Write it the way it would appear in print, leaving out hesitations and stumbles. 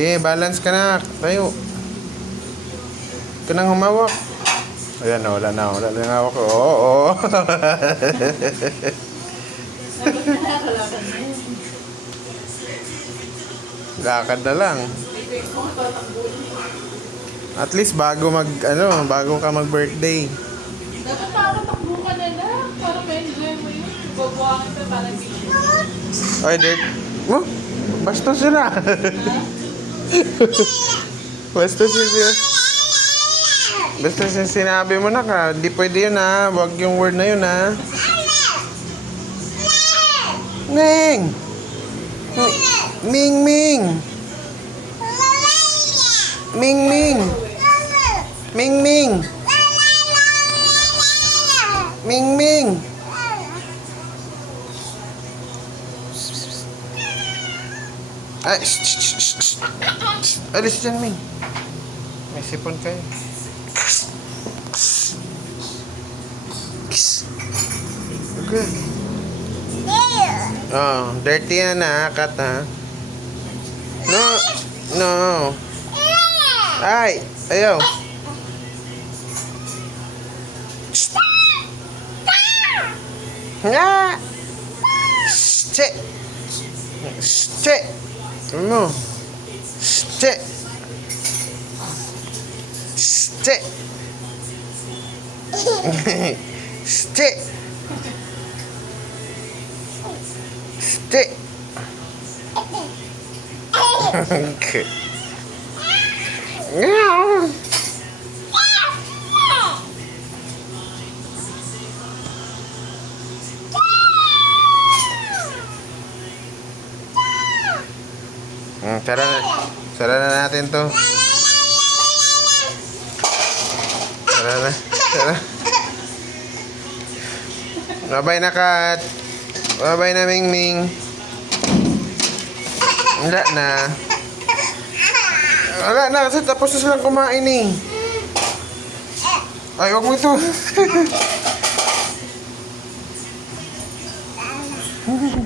Okay, balance ka na. Tayo. Ka nang humawak. Ayan na, wala na. Wala na yung hawak ko. Oo, oo. Lakad na lang. At least bago bago ka mag-birthday. Dapat takbo ka na lang. Para ma-enjoy mo yun. Babuhangin ka parang bilis. Ay, Dirt. Oh, basta sila. Basta sila. Basta sinabi mo na ka, di pwede yun ha. Huwag yung word na yun ha. Ning! Ming Ming! Ming Ming! Ming Ming! Ming Ming! Ay, shh, shh, shh, shh. Alis dyan, Ming. May sipon kayo. Okay. Oh, dirty yan ha, kat ha. No, no. Ay, ayaw. Nga! Ste! Ste! Ano? Ste! Ste! Ste! Ste! Okay. Meow. Tara na natin to. Tara na. Tara. Bye-bye na, Kat. Bye-bye na, Ming Ming. Wala na. Wala na, kasi tapos na silang kumain eh. Ay, wag mo ito.